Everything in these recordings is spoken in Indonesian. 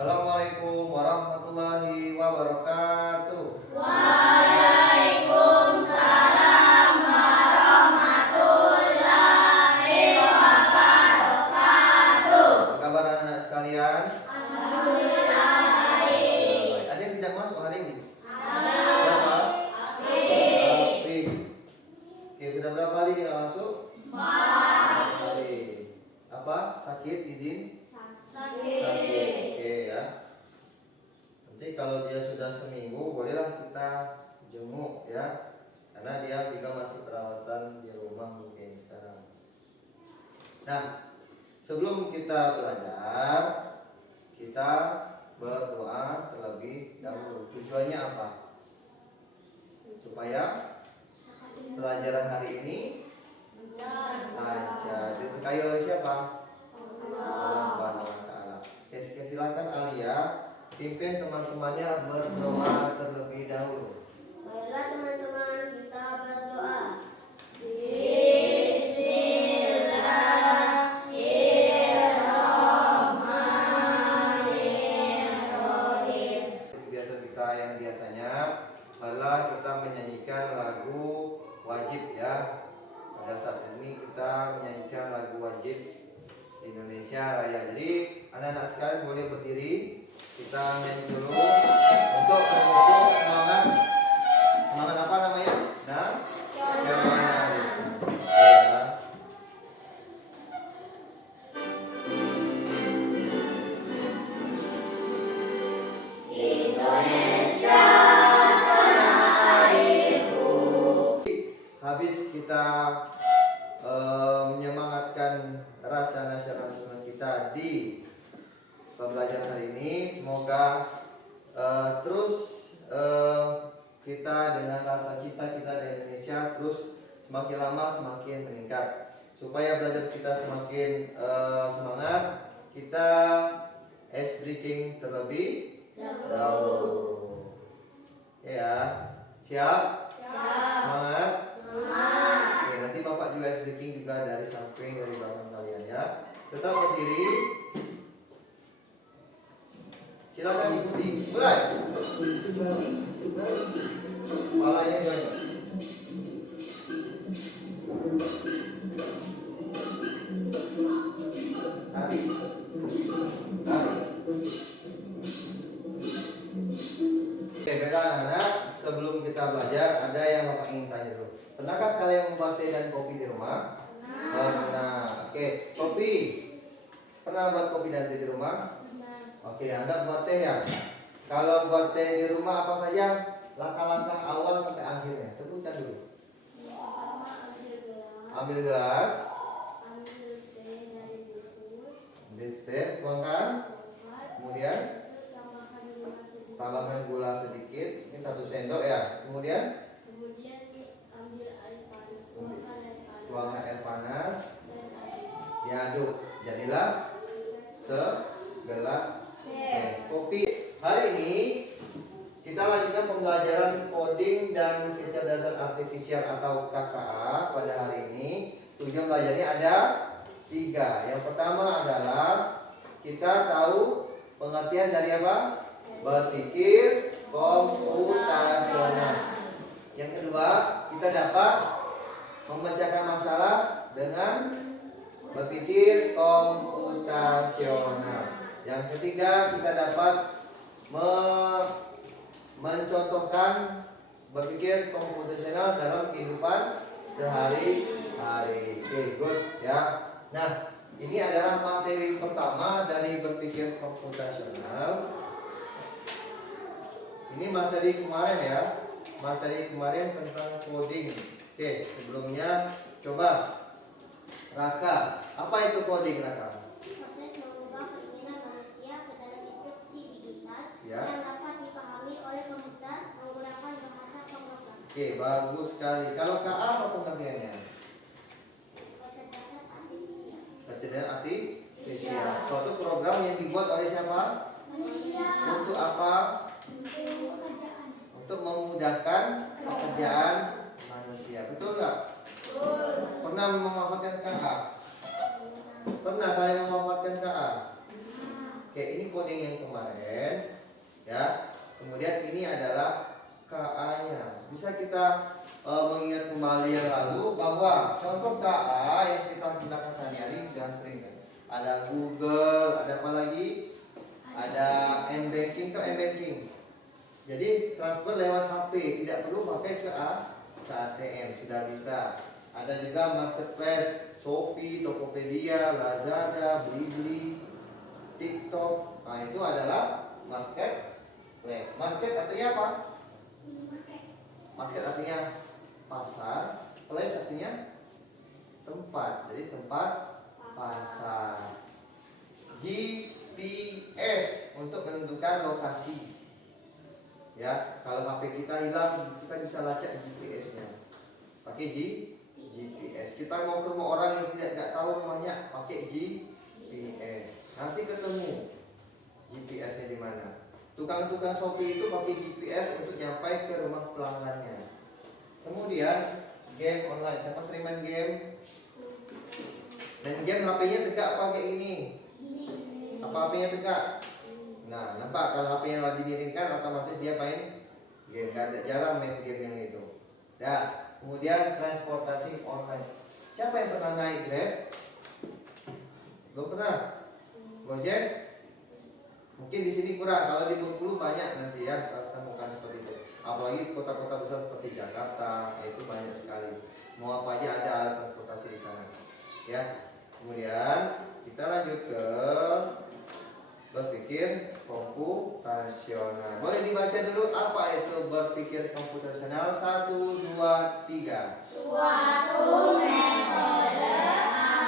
Assalamualaikum warahmatullahi wabarakatuh. Waalaikumsalam warahmatullahi wabarakatuh. Apa kabar anak-anak sekalian? Alhamdulillah baik. Ada yang tidak masuk hari ini? Ada. Siapa? Afif. Oke, sudah berapa hari tidak masuk? 4 hari. Apa? Sakit? Izin? Sakit. Oke ya. Nanti kalau dia sudah seminggu, bolehlah kita jenguk ya. Karena dia juga masih perawatan di rumah mungkin sekarang. Nah, sebelum kita belajar, kita berdoa terlebih dahulu. Tujuannya apa? Supaya pelajaran hari ini lancar. Diberkahi oleh siapa? Allah Subhanahu wa taala. Oke, silakan Alia pimpin teman-temannya berdoa terlebih dahulu. Baiklah teman-teman, kita berdoa. Bismillahirrahmanirrahim. Biasa kita yang biasanya, marilah kita menyanyikan lagu wajib ya. Pada saat ini kita menyanyikan lagu wajib Indonesia Raya. Jadi anak-anak sekalian boleh berdiri. Kita nyanyi dulu untuk memupuk semangat. Semangat apa namanya? Nasional. Ya. Indonesia tanah airku. Habis kita menyemangatkan rasa nasionalisme kita di pembelajaran hari ini, semoga terus kita dengan rasa cinta kita di Indonesia terus semakin lama semakin meningkat, supaya belajar kita semakin semangat. Kita ice breaking terlebih dahulu ya. Siap? Semangat? Oke, nanti Bapak juga ice breaking juga dari samping dari belakang kalian ya. Tetap berdiri. Silakan ikuti. Mulai. Kepalanya banyak. Tarik. Oke, baiklah anak-anak, sebelum kita belajar ada yang Bapak ingin tanya dulu. Pernahkah kalian membuat teh dan kopi di rumah? Pernah. Oke, kopi. Pernah buat kopi dan teh di rumah? Oke, Anda buat teh ya. Kalau buat teh di rumah apa saja langkah-langkah awal sampai akhirnya? Sebutkan dulu. Ambil gelas, ambil teh, tuangkan, kemudian tambahkan gula sedikit, ini 1 sendok ya. Kemudian ambil air panas, tuangkan air panas, diaduk, jadilah segelas teh kopi. Hari ini kita lanjutkan pembelajaran coding dan kecerdasan artifisial atau KKA. Pada hari ini tujuan belajarnya ada 3. Yang pertama adalah kita tahu pengertian dari apa? Berpikir komputasional. Yang kedua, kita dapat memecahkan masalah dengan berpikir komputasional. Yang ketiga, kita dapat mencontohkan berpikir komputasional dalam kehidupan sehari-hari. Oke, good ya. Nah, ini adalah materi pertama dari berpikir komputasional. Ini materi kemarin ya. Materi kemarin tentang coding. Oke, sebelumnya coba Raka, apa itu coding Raka? proses mengubah keinginan manusia ke dalam instruksi digital Ya. yang dapat dipahami oleh komputer menggunakan bahasa pemrogram. Oke, bagus sekali. Kalau KA apa pengertiannya? Kecerdasan artifisial. Kecerdasan artifisial. Suatu program yang dibuat oleh siapa? Manusia. Untuk apa? Untuk pekerjaan. Untuk memudahkan pekerjaan manusia. Betul nggak? Betul. Pernah memanfaatkan KA? Pernah kalian memanfaatkan KA? Oke, ini coding yang kemarin, ya. Kemudian ini adalah KA-nya. Bisa kita mengingat kembali yang lalu bahwa contoh KA yang kita gunakan sehari-hari sudah sering kan. Ada Google, ada apa lagi? Ada M-banking ke M-banking. Jadi transfer lewat HP, tidak perlu pakai ke ATM, sudah bisa. Ada juga marketplace, Shopee, Tokopedia, Lazada, Blibli, TikTok. Nah, itu adalah marketplace. Market artinya apa? Market artinya pasar, place artinya tempat. Jadi tempat pasar. GPS untuk menentukan lokasi. Ya, kalau HP kita hilang, kita bisa lacak GPS-nya. Pakai GPS. Kita mau ke rumah orang yang tidak tahu rumahnya, pakai GPS. Nanti ketemu GPS-nya di mana. Tukang-tukang Shopee itu pakai GPS untuk nyampai ke rumah pelanggannya. Kemudian game online. Siapa sering main game? Dan game HP-nya tegak apa kayak gini? Apa HP-nya tegak? Nah, nampak kalau HP-nya lagi dimiringkan, otomatis dia main game. Jarang main game yang itu. Nah, kemudian transportasi online. Siapa yang pernah naik Grab? Belum pernah. Gojek? Mungkin di sini kurang. Kalau di Bengkulu banyak nanti ya kita temukan seperti itu. Apalagi kota-kota besar seperti Jakarta, itu banyak sekali. Mau apa aja ada alat transportasi di sana. Ya. Kemudian kita lanjut ke berpikir komputasional. Boleh dibaca dulu apa itu berpikir komputasional? 1, 2, 3. Suatu metode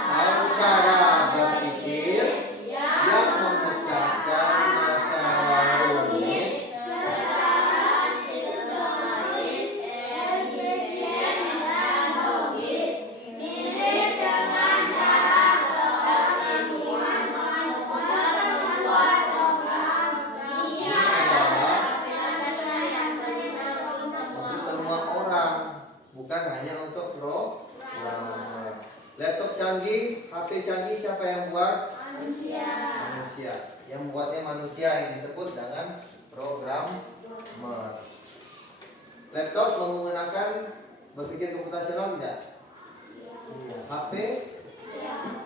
atau cara berpikir yang memecahkan masalah rumit secara sistematis, efisien, dan logis, mirip dengan cara seorang ilmuwan membuat program. ini adalah untuk semua orang, bukan hanya untuk programmer. Laptop canggih, HP canggih, siapa yang buat? Manusia. Manusia. Yang membuatnya manusia yang disebut dengan programmer. Laptop menggunakan berpikir komputasional tidak? Iya. HP,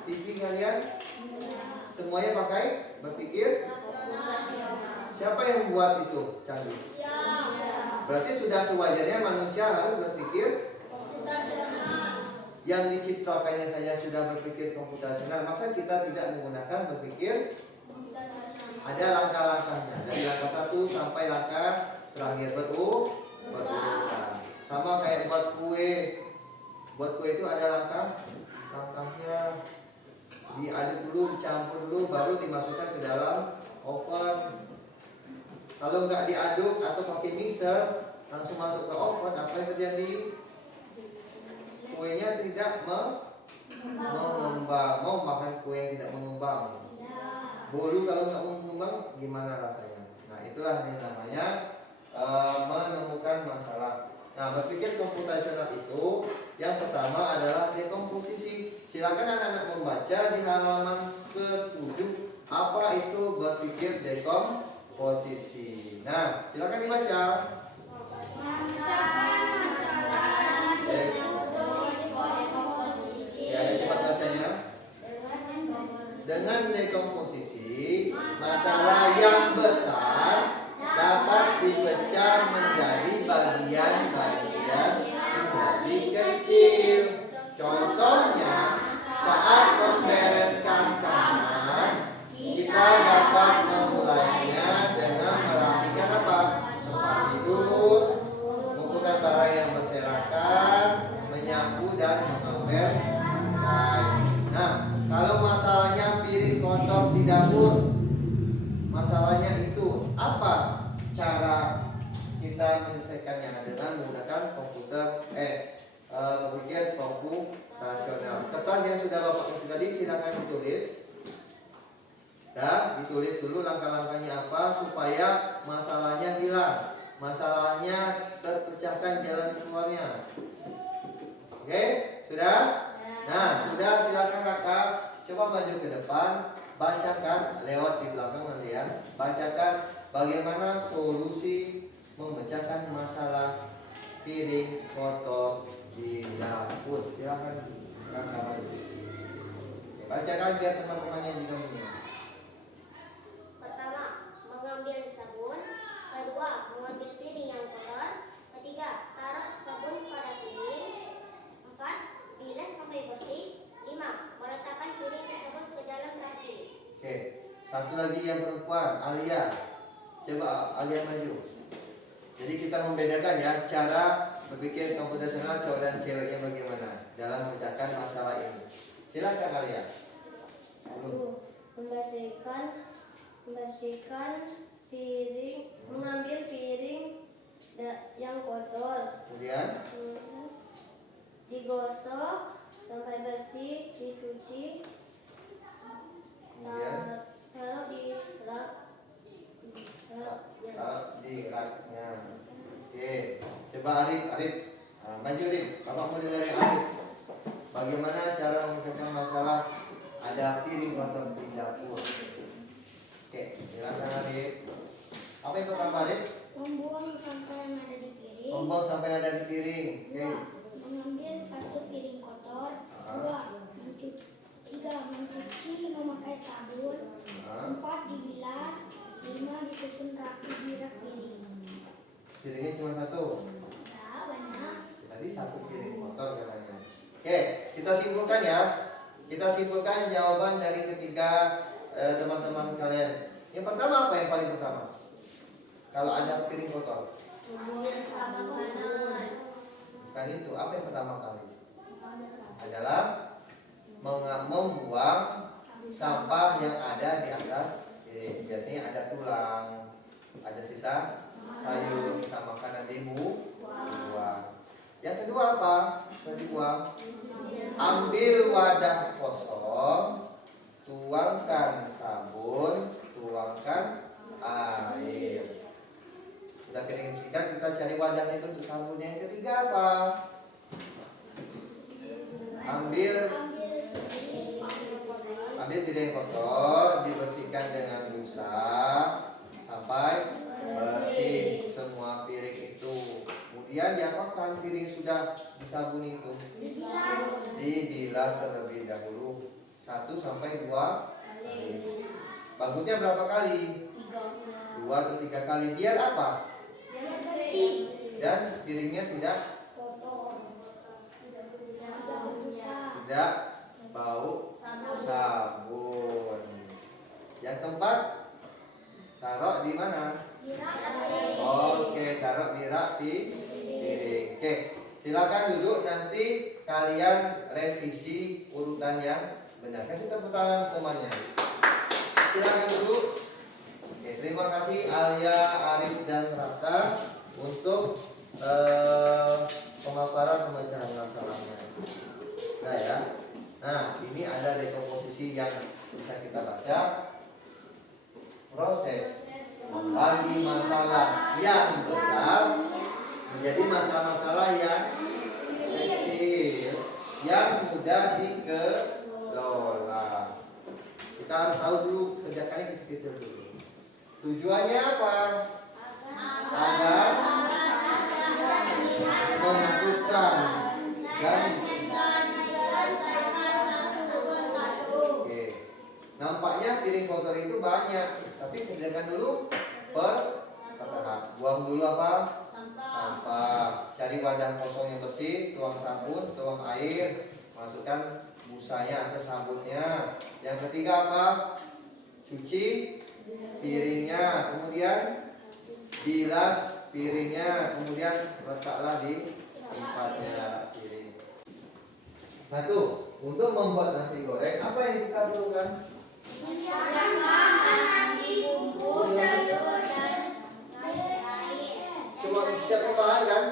TV kalian? Semuanya pakai berpikir? Siapa yang membuat itu canggih? Berarti sudah sewajarnya manusia harus berpikir yang diciptakannya saja sudah berpikir komputasional. Masa kita tidak menggunakan berpikir? Ada langkah-langkahnya dari langkah 1 sampai langkah terakhir berurutan. Sama kayak buat kue. Buat kue itu ada langkahnya. Diaduk dulu, dicampur dulu, baru dimasukkan ke dalam oven. Kalau nggak diaduk atau pakai mixer, langsung masuk ke oven, apa yang terjadi? Kuenya tidak mengembang. Mau makan kue yang tidak mengembang? Bolu kalau nggak mengembang gimana rasanya? Nah, itulah yang namanya menemukan masalah. Nah, berpikir komputasional itu yang pertama adalah dekomposisi. Silakan anak-anak membaca di halaman ke-7 apa itu berpikir dekomposisi. Nah, silakan dibaca. Ya, cepat bacanya. Dengan dekomposisi, masalah yang besar dapat dipecah menjadi bagian-bagian menjadi kecil. Contohnya, saat membereskan kamar, kita dapat memulainya dengan merapikan apa? Tempat tidur, mengumpulkan barang yang berserakan, menyapu dan mengepel lantai. Nah, kalau masalahnya piring kotor di dapur, masalahnya itu apa cara kita menyelesaikannya? Dengan menggunakan berpikir komputasional. Kertas yang sudah Bapak kasih tadi silakan ditulis. Dan ditulis dulu langkah-langkahnya apa supaya masalahnya hilang, masalahnya terpecahkan jalan keluarnya. Oke, sudah? Nah, sudah, silakan kakak coba maju ke depan. bacakan lewat di belakang nanti ya. Bacakan bagaimana solusi memecahkan masalah piring kotor di dapur. Silakan kakak maju. Bacakan biar teman-temannya juga mengingat. Pertama, mengambil sabun. Kedua, mengambil piring yang kotor. Ketiga, taruh sabun pada piring. Empat, bilas sampai bersih. Lima, meletakkan piring tersebut ke dalam raki. Oke, satu lagi yang perempuan, Alia. Coba Alia maju. Jadi kita membedakan ya cara berpikir komputasional cowok dan ceweknya bagaimana dalam memecahkan masalah ini. Silakan Alia. Satu, membersihkan piring, mengambil piring yang kotor. Kemudian Digosok sampai bersih, dicuci, Kemudian taruh di rak. taruh di raknya. Oke, coba Arif. Maju Arif. Bapak mau dengerin Arif. Bagaimana cara memecahkan masalah ada piring kotor di dapur? Oke, silakan Arif. Apa yang pertama Arif? Membuang sampah yang ada di piring. Membuang sampai ada di piring. Oke. Dua, mengambil satu piring kotor. Dua, tiga, mencuci memakai sabun. Empat, dibilas. Lima, disusun rapi di rak piring. Piringnya cuma satu. Ya, banyak. Tadi satu piring kotor katanya. Oke, kita simpulkan ya. Kita simpulkan jawaban dari ketiga teman-teman kalian. Yang pertama apa yang paling pertama? Kalau ada piring kotor. Mengambil sabun. Bukan itu. Apa yang pertama kali? Adalah membuang sampah yang ada di atas piring. Biasanya ada tulang, ada sisa sayur, sisa makanan dibuang. Yang kedua apa? Dibuang. Ambil wadah kosong, tuangkan sabun, tuangkan air. Sudah piring bersihkan, kita cari wadahnya itu untuk sabun. Yang ketiga apa? Ambil piring kotor, dibersihkan dengan busa sampai bersih semua piring itu. Kemudian diapakan piring sudah disabuni itu? Dibilas terlebih dahulu 1 sampai 2 kali. Bagusnya berapa kali? 2 atau 3 kali. Biar apa? Dan piringnya tidak bau sabun. Yang keempat, taruh di mana? Oke, taruh di rak piring. Oke, silakan duduk, nanti kalian revisi urutan yang benar. Kasih tepuk tangan temannya. Silakan duduk. Oke, terima kasih Alia, Arif dan Raka untuk pemaparan pemecahan masalahnya. Nah ya. Nah, ini ada dekomposisi yang bisa kita baca. Proses membagi masalah yang besar menjadi masalah-masalah yang kecil yang mudah dikelola. Kita harus tahu dulu kerjakannya kecil-kecil dulu. Tujuannya apa? Agar menentukan dan nampaknya piring kotor itu banyak, tapi kerjakan dulu per tahap. Buang dulu apa? Sampah. Cari wadah kosong yang bersih, tuang sabun, tuang air, masukkan busanya atau sabunnya. Yang ketiga apa? Cuci piringnya, kemudian bilas piringnya, kemudian letaklah di tempatnya piring. Satu, untuk membuat nasi goreng apa yang kita perlukan? Semua siapa bahan kan?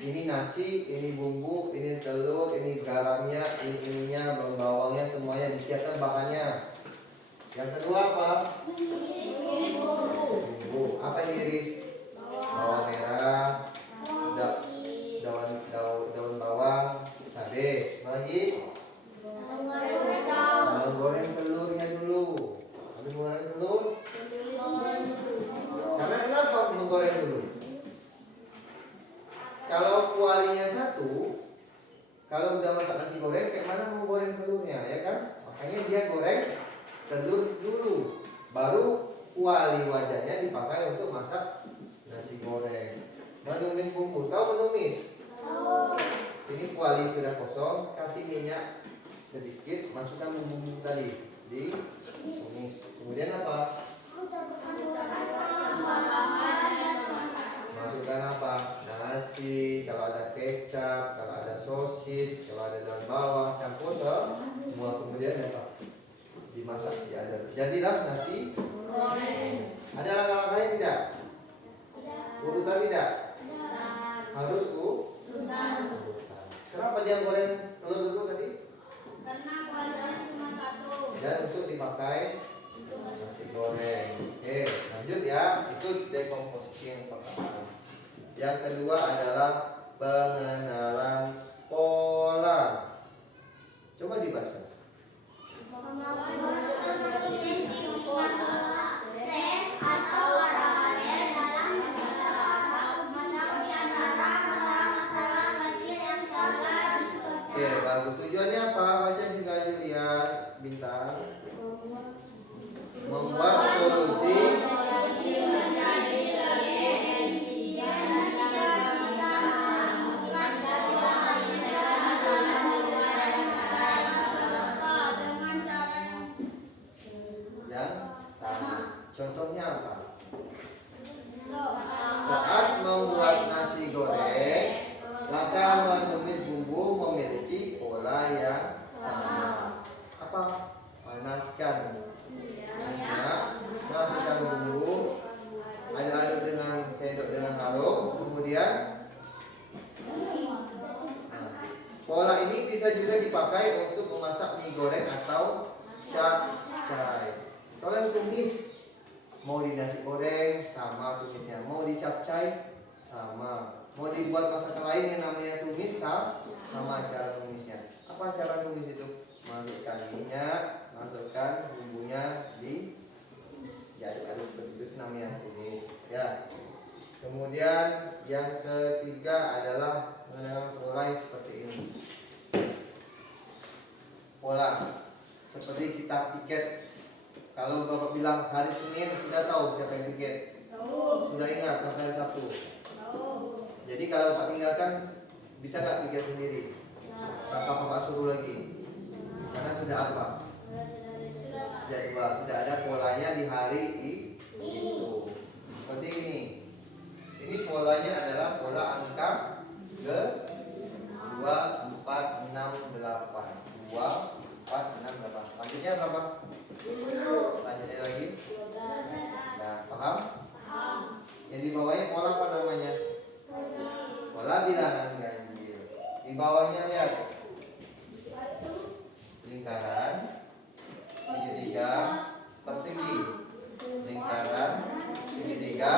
Ini nasi, ini bumbu, ini telur, ini garamnya, ini ininya, bawang-bawangnya, semuanya disiapkan bahannya. Yang kedua apa? Bumbu. Apa yang diiris? Bawang merah, daun bawang, cabai. Lagi? Goreng telurnya dulu. goreng dulu? Kalau kualinya satu, kalau udah masak nasi goreng, kayak mana mau goreng telurnya, ya kan? Makanya dia goreng telur dulu, baru kuali wajannya dipakai untuk masak nasi goreng. Menumis bumbu, tahu menumis? Ini kuali sudah kosong, kasih minyak sedikit, masukkan bumbu tadi, ditumis. Kemudian apa? Masukkan apa? Nasi, kalau ada kecap, kalau ada sosis, kalau ada daun bawang, campur semua. Kemudian apa? Dimasak, diaduk. Jadilah nasi goreng. Ada langkah-langkahnya tidak? Urutan tidak? Harus urutan. Kenapa dia goreng telur dulu tadi? Karena kualitasnya cuma satu. Dan untuk dipakai nasi goreng. Oke, lanjut ya. Itu dekomposisi yang pertama. Yang kedua adalah pengenalan pola. Coba dibaca. Oke, bagus. Tujuannya apa? Baca juga aja lihat bintang. Membuat solusi yang sama. Contohnya apa? Saat membuat nasi goreng, maka menumis bumbu memiliki pola yang sama. Apa? Panaskan minyak, masukkan bumbu, aduk-aduk dengan sendok dengan sarung, kemudian pola ini bisa juga dipakai untuk memasak mie goreng atau capcay. Kalau yang tumis, mau di nasi goreng sama tumisnya, mau di capcay sama, mau dibuat masakan lain yang namanya tumis sama cara tumisnya. Apa cara tumis itu? Masukkan minyak, masukkan bumbunya, diaduk-aduk, itu namanya tumis ya. Kemudian yang ketiga adalah mengenal pola yang seperti ini. Pola seperti kita tiket. Kalau Bapak bilang hari Senin, sudah tahu siapa yang tiket? Sudah ingat sampai hari Sabtu? Jadi kalau Bapak tinggalkan, bisa nggak tiket sendiri? Bapak suruh lagi. Karena sudah apa? Jadwal, sudah ada polanya di hari itu. Seperti ini. Ini polanya adalah pola angka 2, 4, 6, 8. 2, 4, 6, 8. Selanjutnya berapa? Selanjutnya lagi? Nah, paham? Yang di bawahnya pola apa namanya? Pola bilangan ganjil. Di bawahnya lihat lingkaran, segitiga, persegi. Lingkaran, segitiga,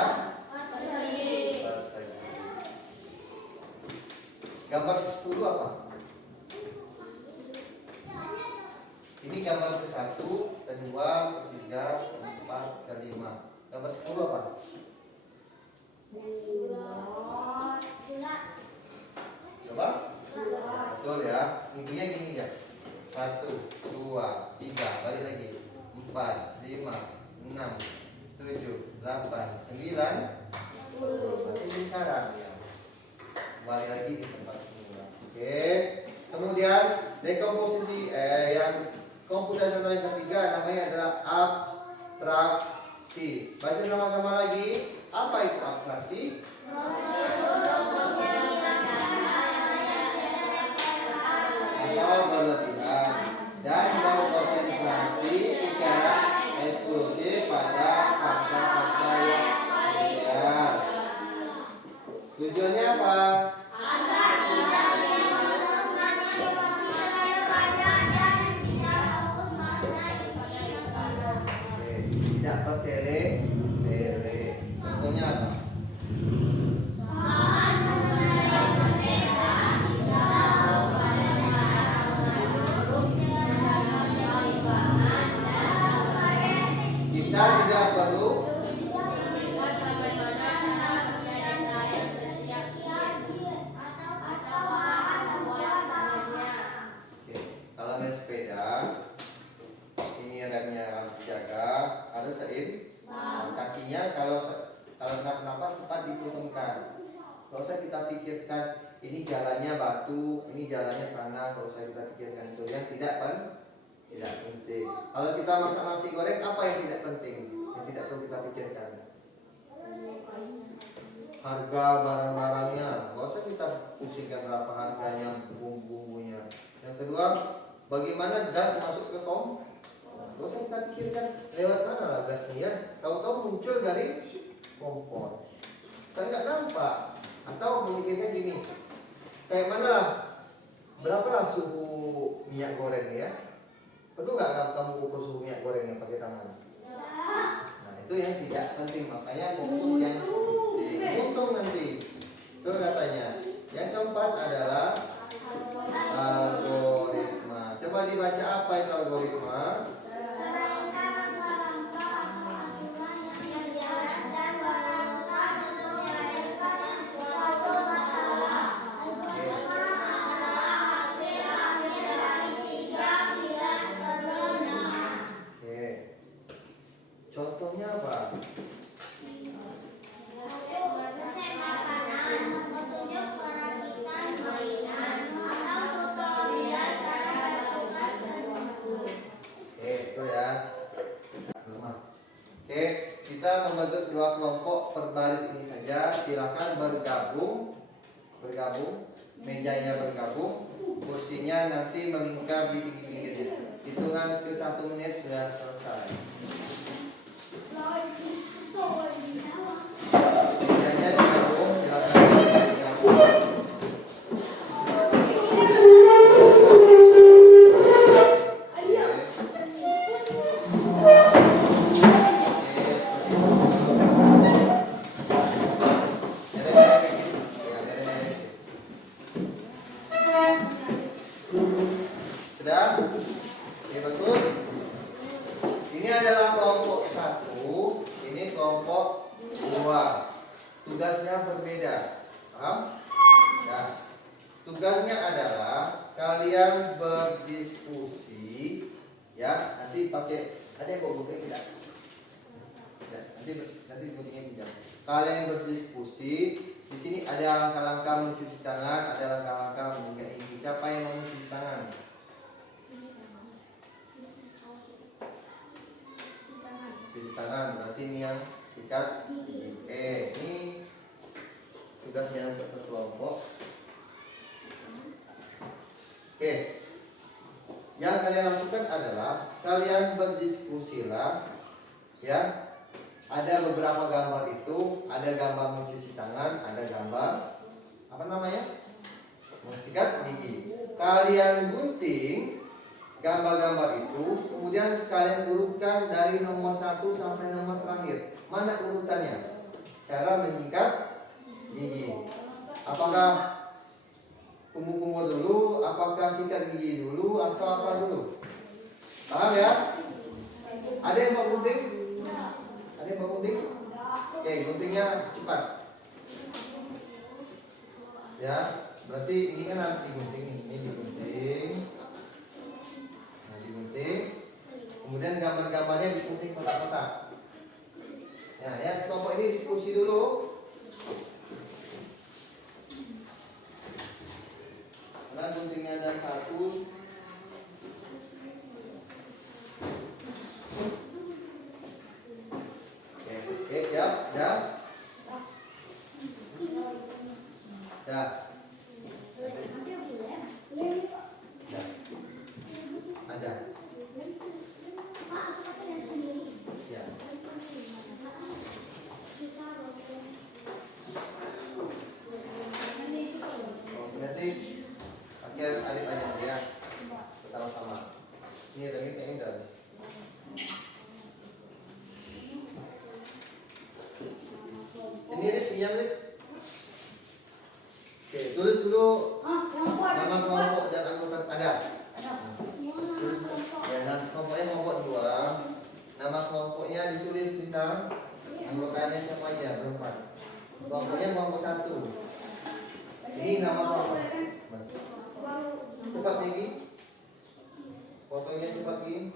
persegi. Gambar ke-10 apa? Ini gambar ke-1, ke-2, ke-3, ke-4, ke-5. Gambar 10 apa? Coba? Betul ya. Intinya gini ya. 1, 2, 3, balik lagi. 4, 5, 6, 7, 8, 9, 10. Berarti lingkaran ya. Balik lagi di tempat semula. Oke. Kemudian dekomposisi yang komputasional yang ketiga namanya adalah abstraksi. Baca sama-sama lagi. Apa itu abstraksi? Atau berlebihan dan berkonsentrasi secara eksklusif pada fakta-fakta yang ideal. Tujuannya apa? Tidak bertele-tele. Contohnya apa? artinya kalau kenapa cepat diturunkan. Gak usah kita pikirkan ini jalannya batu, ini jalannya tanah, gak usah kita pikirkan itu yang tidak penting. Kalau kita masak nasi goreng, apa yang tidak penting, yang tidak perlu kita pikirkan? Harga barang-barangnya, gak usah kita pusingkan berapa harganya, bumbu-bumbunya. Yang kedua, bagaimana gas masuk ke kompor? Gak usah kita pikirkan lewat mana lah gasnya, tahu-tahu muncul dari kompor. Kan nggak nampak. Atau memikirkan gini, kayak mana lah, berapa lah suhu minyak goreng ya? Perlu nggak kamu ukur suhu minyak gorengnya pakai tangan? Nah itu yang tidak penting, makanya fokus yang untung nanti. Itu katanya. Yang keempat adalah algoritma. Coba dibaca apa itu algoritma? Contohnya apa? Resep makanan, petunjuk perakitan mainan, atau tutorial cara melakukan sesuatu. Itu ya. Oke, kita membentuk dua kelompok per baris ini saja. Silakan bergabung, mejanya bergabung, kursinya nanti melingkar di pinggir-pinggirnya. Hitungan ke 1 menit sudah selesai. Mejanya digabung, silakan digabung. Sudah? Oke, bagus. Ini adalah kelompok 1, ini kelompok 2. Tugasnya berbeda. Paham? Nah, tugasnya adalah kalian berdiskusi ya. Nanti pakai, ada yang bawa gunting tidak? Ya, nanti guntingnya pinjam. Kalian berdiskusi. Di sini ada langkah-langkah mencuci tangan, ada langkah-langkah menjaga gigi. Siapa yang mau mencuci tangan? Cuci tangan, berarti ini yang sikat gigi. Ini tugasnya untuk berkelompok. Oke, yang kalian lakukan adalah kalian berdiskusilah ya. Ada beberapa gambar itu, ada gambar mencuci tangan, ada gambar apa namanya? Mensikat gigi. Kalian gunting gambar-gambar itu, kemudian kalian urutkan dari nomor 1 sampai nomor terakhir. Mana urutannya? Cara menyikat gigi. Apakah kumur-kumur dulu, apakah sikat gigi dulu, atau apa dulu? Paham ya? Ada yang mau gunting? Ada yang mau gunting? Oke, guntingnya cepat. Ya, berarti ini kan harus digunting, ini digunting. Nah, digunting. Kemudian gambar-gambarnya digunting kotak-kotak. Nah, ya, kelompok ini diskusi dulu. Karena guntingnya ada 1. Oke, siap? Dah? Dah. Ada. Ya. Nanti akhir adik aja ya. Bersama-sama. Ini remit kayaknya udah. Sendiri pinjam nih. Oke, tulis dulu nama kelompok dan anggota ada. Ya, nah, kelompoknya kelompok 2. Nama kelompoknya ditulis bintang. Anggotanya siapa aja? Berempat. Kelompoknya kelompok 1. Ini nama kelompok. Cepat Gigi. Fotonya cepat Gigi.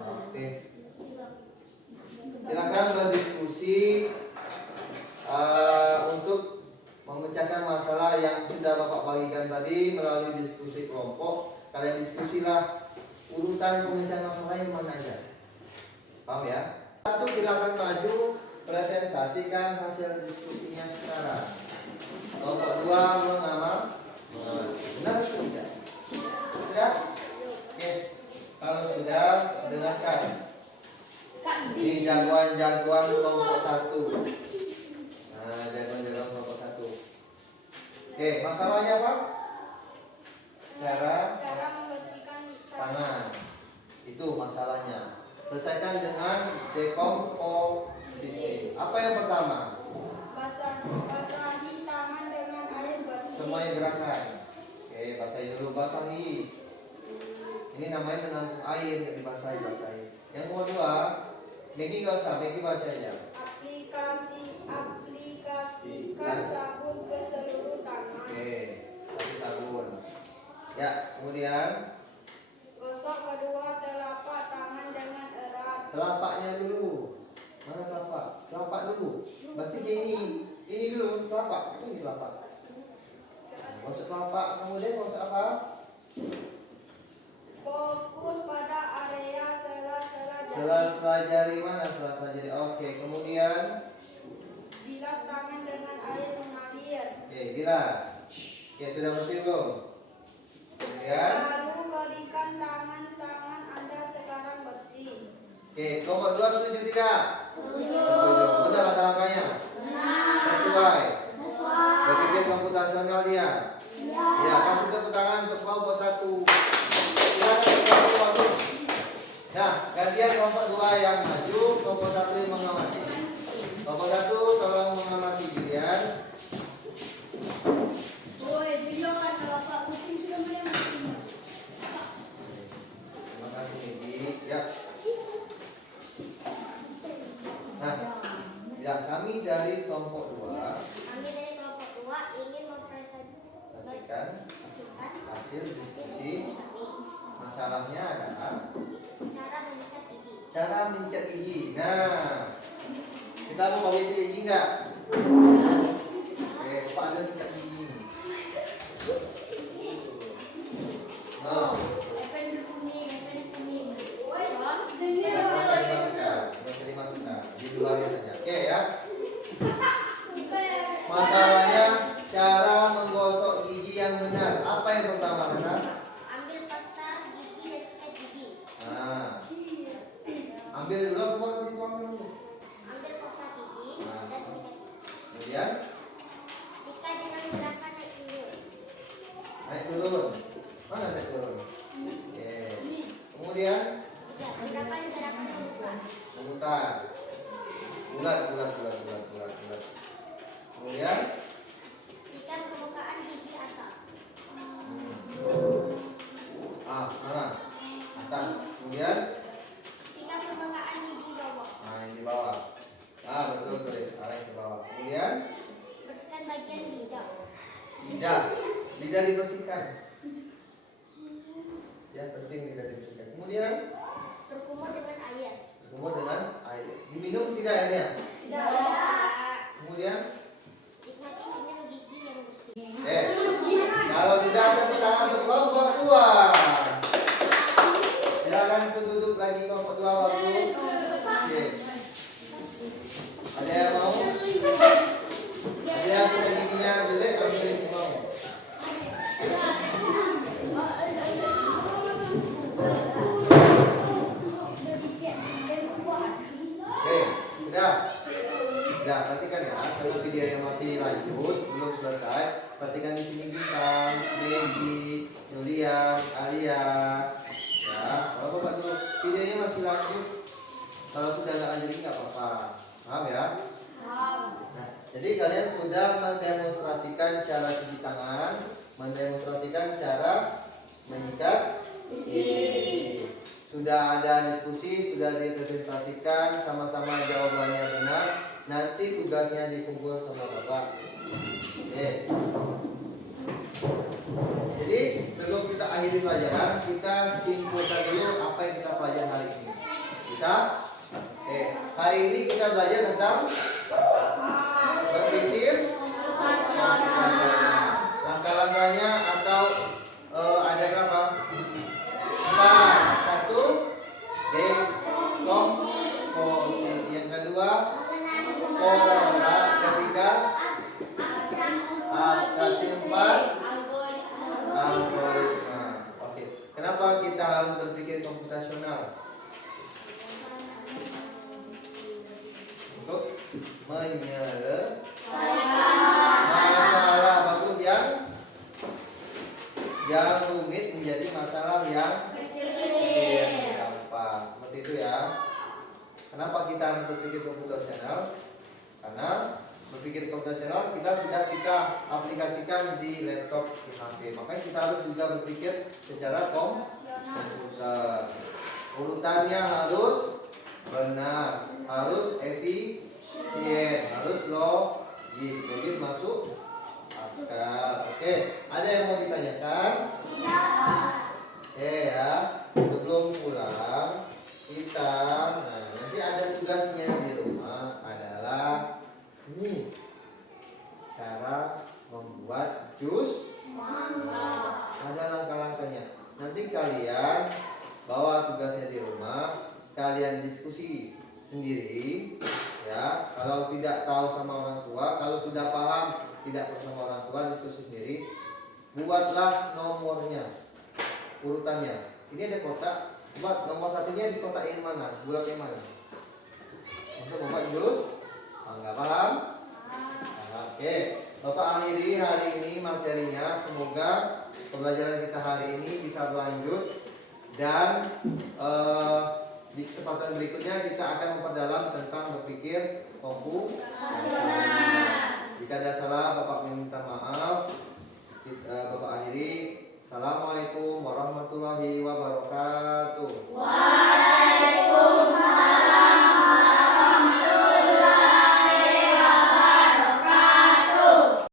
Oke. Silakan berdiskusi. maju, presentasikan hasil diskusinya sekarang. Kelompok 2 mengamati. Benar atau tidak? Sudah? Oke. Kalau sudah, dengarkan. Ini jagoan-jagoan kelompok 1. Nah, jagoan-jagoan kelompok 1. Oke, masalahnya apa? Cara membersihkan tangan. Itu masalahnya. Selesaikan dengan dekomposisi. Apa yang pertama? basahi tangan dengan air bersih. Semuanya gerakan. Oke, basahi dulu, basahi. Ini namanya menampung air, nggak dibasahi. Yang kedua, Megi nggak usah, Megi baca aja. Aplikasikan sabun ke seluruh tangan. Oke, kasih sabun. Ya, kemudian Gosok kedua telapak tangan dengan erat. telapaknya dulu. Mana telapak? Telapak dulu. Berarti dia ini dulu telapak. Ini telapak. Gosok telapak, kemudian gosok apa? Fokus pada area sela-sela jari. Sela-sela jari mana? Sela-sela jari. Oke, kemudian Bilas tangan dengan air mengalir. oke, bilas. Oke, sudah bersih belum? Kemudian Lalu berikan tangan Anda sekarang bersih. oke, kelompok 2 setuju tidak? Setuju. Benar langkah-langkahnya? Sesuai. Berpikir komputasional dia. Ya, kasih tepuk tangan untuk kelompok 1. Silakan kelompok 1. Nah, gantian kelompok 2 yang maju, kelompok 1 yang mengamati. Kelompok 1 tolong mengamati Julian. Woi, beliau kan bapak kucing sudah mulai matinya. Terima kasih Megi. Ya. Nah, ya kami dari kelompok 2 Kami dari kelompok 2 ingin mempresentasikan hasil diskusi. kami. Masalahnya adalah Cara mengikat gigi. cara mengikat gigi. Nah, kita mau pakai sikat gigi nggak? Oke, Pak ada sikat gigi. Nah, nggak usah dimasukkan di luarnya saja. Oke ya. Masalahnya cara menggosok gigi yang benar. Apa yang pertama, Nana? Ambil pasta gigi dan sikat gigi. Nah, ambil dulu apa mau dituangkan dulu? Ambil pasta gigi dan sikat gigi. Kemudian Sikat dengan gerakan naik turun. naik turun. Mana naik turun? Oke. Kemudian Gerakan membuka. memutar. Bulat. Kemudian Sikat permukaan gigi atas. mana? Atas. Kemudian Sikat permukaan gigi bawah. yang di bawah. Betul. Arah yang ke bawah. Kemudian Bersihkan bagian lidah. lidah dibersihkan. Ya, penting lidah dibersihkan. Kemudian Berkumur dengan air. berkumur dengan air. Diminum tidak airnya? Kemudian Nikmati senyum gigi yang bersih. kalau sudah tepuk tangan untuk kelompok 2. Silakan untuk duduk lagi kelompok 2 waktu. Oke. Ada yang mau? Ada yang punya giginya jelek atau yang mau? Oke, sudah. Perhatikan ya, kalau videonya masih lanjut, belum selesai. Perhatikan di sini Bintang, Megi, Julian, Alia. Ya, kalau Bapak dulu videonya masih lanjut. Kalau sudah nggak lanjut nggak apa-apa. Paham ya? Nah, jadi kalian sudah mendemonstrasikan cara cuci tangan, mendemonstrasikan cara menyikat gigi. Sudah ada diskusi, sudah dipresentasikan, sama-sama jawabannya benar. Nanti tugasnya dikumpul sama Bapak. Oke. Jadi sebelum kita akhiri pelajaran, kita simpulkan dulu apa yang kita pelajari hari ini. Bisa? Oke. Hari ini kita belajar tentang berpikir langkah-langkahnya atau ada berapa? 4. 1 dekomposisi. Yang kedua pola. Ketiga, abstraksi. 4, algoritma. Oke. Kenapa kita harus berpikir komputasional? Untuk menyelesaikan masalah bagus yang rumit menjadi masalah yang kecil, gampang. Seperti itu ya. Kenapa kita harus berpikir komputasional? Karena berpikir komputasional kita aplikasikan di laptop, di HP. Makanya kita harus juga berpikir secara komputer. Urutannya harus benar, harus efisien, harus logis. Logis masuk akal. Oke, ada yang mau ditanyakan? Oke ya, sebelum pulang kita, nanti ada tugasnya di rumah adalah ini cara membuat jus mangga. Ada langkah-langkahnya. Nanti kalian bawa tugasnya di rumah, kalian diskusi sendiri ya. Kalau tidak tahu sama orang tua, kalau sudah paham tidak tahu sama orang tua, diskusi sendiri. Buatlah nomornya, urutannya. Ini ada kotak, buat nomor satunya di kotak yang mana, bulat yang mana, untuk membuat jus mangga. Paham? Oke, Bapak akhiri hari ini materinya. Semoga pembelajaran kita hari ini bisa berlanjut dan di kesempatan berikutnya kita akan memperdalam tentang berpikir komputasional.